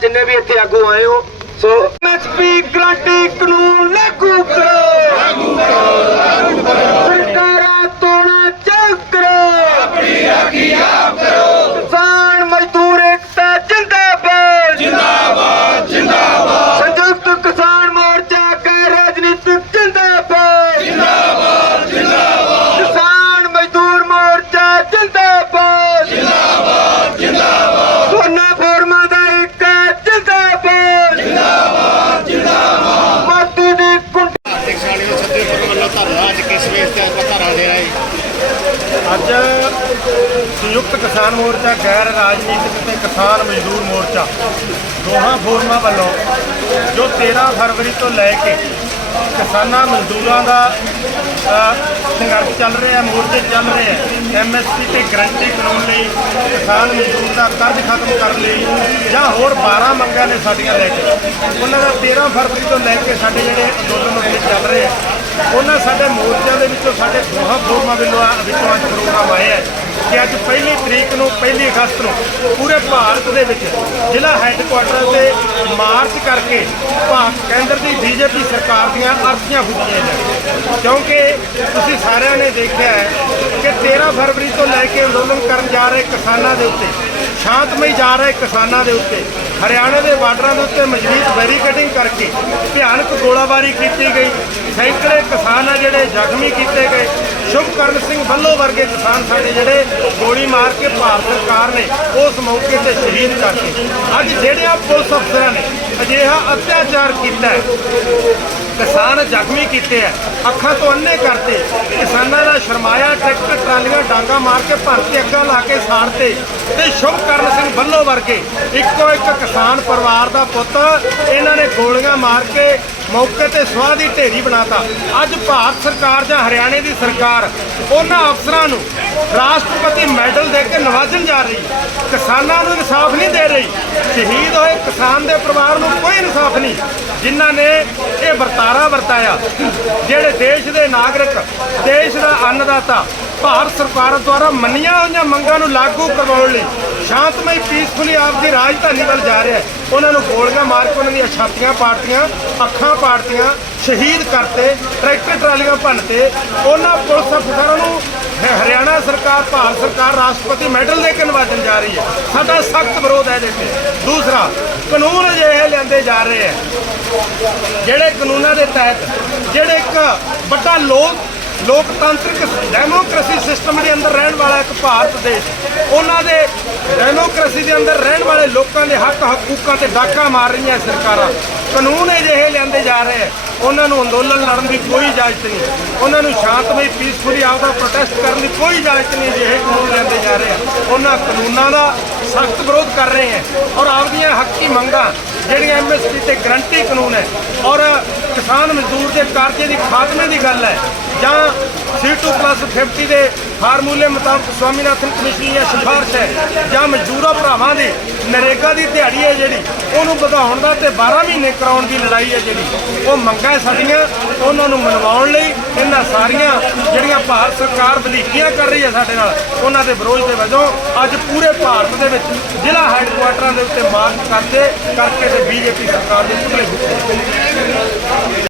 ਜਿੰਨੇ ਵੀ ਇੱਥੇ ਆਗੂ ਆਏ ਹੋ ਸੋ ਵੱਲੋਂ ਧਰਨਾ ਅੱਜ ਕਿਸ ਵੇਸ ਤੇ ਧਰਨਾ ਦੇ ਰਹੇ ਅੱਜ ਸੰਯੁਕਤ ਕਿਸਾਨ ਮੋਰਚਾ, ਗੈਰ ਰਾਜਨੀਤਿਕ ਤੇ ਕਿਸਾਨ ਮਜ਼ਦੂਰ ਮੋਰਚਾ, ਦੋਹਾਂ ਫੋਰਮਾਂ ਵੱਲੋਂ ਜੋ 13 ਫਰਵਰੀ ਤੋਂ ਲੈ ਕੇ ਕਿਸਾਨਾਂ ਮਜ਼ਦੂਰਾਂ ਦਾ ਸੰਘਰਸ਼ ਚੱਲ ਰਿਹਾ ਮੋਰਚੇ ਚੱਲ ਰਹੇ ਹੈ ਐਮਐਸਪੀ ਤੇ ਗਰੰਟੀ ਕਾਨੂੰਨ ਲਈ, ਕਿਸਾਨ ਮਜ਼ਦੂਰ ਦਾ ਕਰਜ਼ ਖਤਮ ਕਰਨ ਲਈ ਜਾਂ ਹੋਰ 12 ਮੰਗਾਂ ਨੇ ਸਾਡੀਆਂ ਲੈ ਕੇ, ਉਹਨਾਂ ਦਾ 13 ਫਰਵਰੀ ਤੋਂ ਲੈ ਕੇ ਸਾਡੇ ਜਿਹੜੇ ਅੰਦੋਲਨ ਉੱਤੇ ਚੱਲ ਰਹੇ ਹੈ ਉਹਨਾਂ ਸਾਡੇ ਮੋਰਚਿਆਂ ਦੇ ਵਿੱਚੋਂ ਸਾਡੇ ਦੋਹਾਂ ਫੋਰਮਾਂ ਵੱਲੋਂ ਆ- ਵਿੱਚੋਂ ਅੱਜ ਪ੍ਰੋਗਰਾਮ ਆਇਆ ਹੈ ਕਿ ਅੱਜ ਪਹਿਲੀ ਤਰੀਕ ਨੂੰ, ਪਹਿਲੀ ਅਗਸਤ ਨੂੰ ਪੂਰੇ ਭਾਰਤ ਦੇ ਵਿੱਚ ਜ਼ਿਲ੍ਹਾ ਹੈੱਡਕੁਆਟਰ ਤੇ ਮਾਰਚ ਕਰਕੇ ਭਾਰਤ ਕੇਂਦਰ ਦੀ ਬੀਜੇਪੀ ਸਰਕਾਰ ਦੀਆਂ ਅਰਜ਼ੀਆਂ ਫੁੱਟੀਆਂ ਜਾਣ ਕਿਉਂਕਿ ਤੁਸੀਂ ਸਾਰਿਆਂ ਨੇ ਦੇਖਿਆ ਹੈ ਕਿ 13 ਫਰਵਰੀ ਤੋਂ ਲੈ ਕੇ ਅੰਦੋਲਨ ਕਰਨ ਜਾ ਰਹੇ ਕਿਸਾਨਾਂ ਦੇ ਉੱਤੇ, ਸ਼ਾਂਤਮਈ ਜਾ ਰਹੇ ਕਿਸਾਨਾਂ ਦੇ ਉੱਤੇ ਹਰਿਆਣਾ ਦੇ ਬਾਰਡਰਾਂ ਦੇ ਉੱਤੇ ਮਜ਼ਬੂਤ ਬੈਰੀਕੇਡਿੰਗ ਕਰਕੇ ਭਿਆਨਕ ਗੋਲਾਬਾਰੀ ਕੀਤੀ ਗਈ। ਸੈਂਕੜੇ ਕਿਸਾਨ ਆ ਜਿਹੜੇ ਜ਼ਖਮੀ ਕੀਤੇ ਗਏ। ਸ਼ੁਭਕਰਨ ਸਿੰਘ ਵੱਲੋਂ ਵਰਗੇ ਕਿਸਾਨ ਸਾਡੇ ਜਿਹੜੇ ਗੋਲੀ ਮਾਰ ਕੇ ਭਾਰਤ ਸਰਕਾਰ ਨੇ ਉਸ ਮੌਕੇ ਤੇ ਸ਼ਹੀਦ ਕਰਤੇ ਅੱਜ ਜਿਹੜਿਆਂ ਪੁਲਿਸ ਅਫਸਰਾਂ ਨੇ ਅਜਿਹਾ ਅਤਿਆਚਾਰ ਕੀਤਾ ਹੈ। ਕਿਸਾਨ ਜ਼ਖਮੀ ਕੀਤੇ ਹੈ। ਅੱਖਾਂ ਤੋਂ ਅੰਨੇ ਕਰਤੇ। ਕਿਸਾਨਾਂ ਦਾ ਸ਼ਰਮਾਇਆ, ਟਰੈਕਟਰ, ਟਰਾਲੀਆਂ ਡਾਂਗਾ ਮਾਰ ਕੇ ਭਰ ਭਰਤੀ ਅੱਗਾ ਲਾ ਕੇ ਸਾੜਤੇ ਤੇ। ਸ਼ੁਭਕਰਨ ਸਿੰਘ ਬੱਲੋ ਵਰਗੇ ਇੱਕੋ ਇੱਕ ਕਿਸਾਨ ਪਰਿਵਾਰ ਦਾ ਪੁੱਤ ਇਹਨਾਂ ਨੇ ਗੋਲੀਆਂ ਮਾਰ ਕੇ ਮੌਕੇ ਤੇ ਸਵਾਹ ਦੀ ਢੇਰੀ ਬਣਾਤਾ। ਅੱਜ ਭਾਰਤ ਸਰਕਾਰ ਜਾਂ ਹਰਿਆਣੇ ਦੀ ਸਰਕਾਰ ਉਹਨਾਂ ਅਫਸਰਾਂ ਨੂੰ ਰਾਸ਼ਟਰਪਤੀ ਮੈਡਲ ਦੇ ਕੇ ਨਵਾਜਣ ਜਾ ਰਹੀ। ਕਿਸਾਨਾਂ ਨੂੰ ਇਨਸਾਫ ਨਹੀਂ ਦੇ ਰਹੀ। ਸ਼ਹੀਦ ਹੋਏ ਕਿਸਾਨ ਦੇ ਪਰਿਵਾਰ ਨੂੰ ਕੋਈ ਇਨਸਾਫ ਨਹੀਂ। ਜਿਨ੍ਹਾਂ ਨੇ ਇਹ ਵਰਤਾਰਾ ਵਰਤਾਇਆ। ਜਿਹੜੇ ਦੇਸ਼ ਦੇ ਨਾਗਰਿਕ, ਦੇਸ਼ ਦਾ ਅੰਨਦਾਤਾ ਭਾਰਤ ਸਰਕਾਰ ਦੁਆਰਾ ਮੰਨੀਆਂ ਹੋਈਆਂ ਮੰਗਾਂ ਨੂੰ ਲਾਗੂ ਕਰਵਾਉਣ ਲਈ ਸ਼ਾਂਤਮਈ ਪੀਸਫੁਲੀ ਆਪਦੀ ਰਾਜਧਾਨੀ ਵੱਲ ਜਾ ਰਿਹਾ ਹੈ। ਉਹਨਾਂ ਨੂੰ ਗੋਲੀਆਂ ਮਾਰ ਕੇ ਉਹਨਾਂ ਦੀਆਂ ਛਾਤੀਆਂ ਪਾੜਤੀਆਂ, ਅੱਖਾਂ ਪਾੜਤੀਆਂ, ਸ਼ਹੀਦ ਕਰਤੇ, ਟਰੈਕਟਰ ਟਰਾਲੀਆਂ ਭੰਨਤੇ। ਉਹਨਾਂ ਪੁਲਿਸ ਅਫਸਰਾਂ ਨੂੰ ਹਰਿਆਣਾ ਸਰਕਾਰ, ਭਾਰਤ ਸਰਕਾਰ ਰਾਸ਼ਟਰਪਤੀ ਮੈਡਲ ਦੇ ਕੇ ਨਵਾਜਣ ਜਾ ਰਹੀ ਹੈ। ਸਾਡਾ ਸਖਤ ਵਿਰੋਧ ਹੈ ਇਹਦੇ ਤੇ। ਦੂਸਰਾ, ਕਾਨੂੰਨ ਅਜਿਹੇ ਲਿਆਂਦੇ ਜਾ ਰਹੇ ਹੈ, ਜਿਹੜੇ ਕਾਨੂੰਨਾਂ ਦੇ ਤਹਿਤ, ਜਿਹੜੇ ਇੱਕ ਵੱਡਾ ਲੋਕ ਲੋਕਤੰਤਰਿਕ ਡੈਮੋਕ੍ਰੇਸੀ ਸਿਸਟਮ ਦੇ ਅੰਦਰ ਰਹਿਣ ਵਾਲਾ ਇੱਕ ਭਾਰਤ ਦੇਸ਼, ਉਹਨਾਂ ਦੇ ਡੈਮੋਕ੍ਰੇਸੀ ਦੇ ਅੰਦਰ ਰਹਿਣ ਵਾਲੇ ਲੋਕਾਂ ਦੇ ਹੱਕ ਹਕੂਕਾਂ ਤੇ ਡਾਕਾ ਮਾਰ ਰਹੀਆਂ ਸਰਕਾਰਾਂ। ਕਾਨੂੰਨ ਅਜਿਹੇ ਲਿਆਂਦੇ ਜਾ ਰਹੇ ਹੈ। ਉਹਨਾਂ ਨੂੰ ਅੰਦੋਲਨ ਲੜਨ ਦੀ ਕੋਈ ਇਜਾਜ਼ਤ ਨਹੀਂ। ਉਹਨਾਂ ਨੂੰ ਸ਼ਾਂਤਮਈ ਪੀਸਫੁਲੀ ਆਪਦਾ ਪ੍ਰੋਟੈਸਟ ਕਰਨ ਦੀ ਕੋਈ ਇਜਾਜ਼ਤ ਨਹੀਂ ਅਜਿਹੇ ਕਾਨੂੰਨ ਲਿਆਂਦੇ ਜਾ ਰਹੇ ਆ ਉਹਨਾਂ ਕਾਨੂੰਨਾਂ ਦਾ ਸਖਤ ਵਿਰੋਧ ਕਰ ਰਹੇ ਹੈ ਔਰ ਆਪਦੀਆਂ ਹੱਕੀ ਮੰਗਾਂ, ਜਿਹੜੀਆਂ ਐਮਐਸਪੀ ਤੇ ਗਰੰਟੀ ਕਾਨੂੰਨ ਹੈ ਔਰ ਕਿਸਾਨ ਮਜ਼ਦੂਰ ਦੇ ਕਰਜ਼ੇ ਦੀ ਖਾਤਮੇ ਦੀ ਗੱਲ ਹੈ ਜਾਂ C2+50 ਦੇ ਫਾਰਮੂਲੇ ਮੁਤਾਬਕ ਸਵਾਮੀਨਾਥਨ ਕਮਿਸ਼ਨ ਦੀ ਇਹ ਸਿਫਾਰਿਸ਼ ਹੈ, ਜਾਂ ਮਜ਼ਦੂਰਾਂ ਭਰਾਵਾਂ ਦੀ, ਨਰੇਗਾ ਦੀ ਦਿਹਾੜੀ ਹੈ ਜਿਹੜੀ, ਉਹਨੂੰ ਵਧਾਉਣ ਦਾ ਤੇ 12 ਮਹੀਨੇ ਕਰਾਉਣ ਦੀ ਲੜਾਈ ਹੈ ਜਿਹੜੀ, ਉਹ ਮੰਗਾਂ ਹੈ ਸਾਡੀਆਂ, ਉਹਨਾਂ ਨੂੰ ਮਨਵਾਉਣ ਲਈ ਇਹਨਾਂ ਸਾਰੀਆਂ ਜਿਹੜੀਆਂ ਭਾਰਤ ਸਰਕਾਰ ਵਧੀਕੀਆਂ ਕਰ ਰਹੀ ਹੈ ਸਾਡੇ ਨਾਲ, ਉਹਨਾਂ ਦੇ ਵਿਰੋਧ ਦੇ ਵਜੋਂ ਅੱਜ ਪੂਰੇ ਭਾਰਤ ਦੇ ਵਿੱਚ ਜ਼ਿਲ੍ਹਾ ਹੈੱਡਕੁਆਟਰਾਂ ਦੇ ਉੱਤੇ ਮਾਰਚ ਕਰਦੇ ਕਰਕੇ ਤੇ ਬੀਜੇਪੀ ਸਰਕਾਰ ਦੇ ਪੁਤਲੇ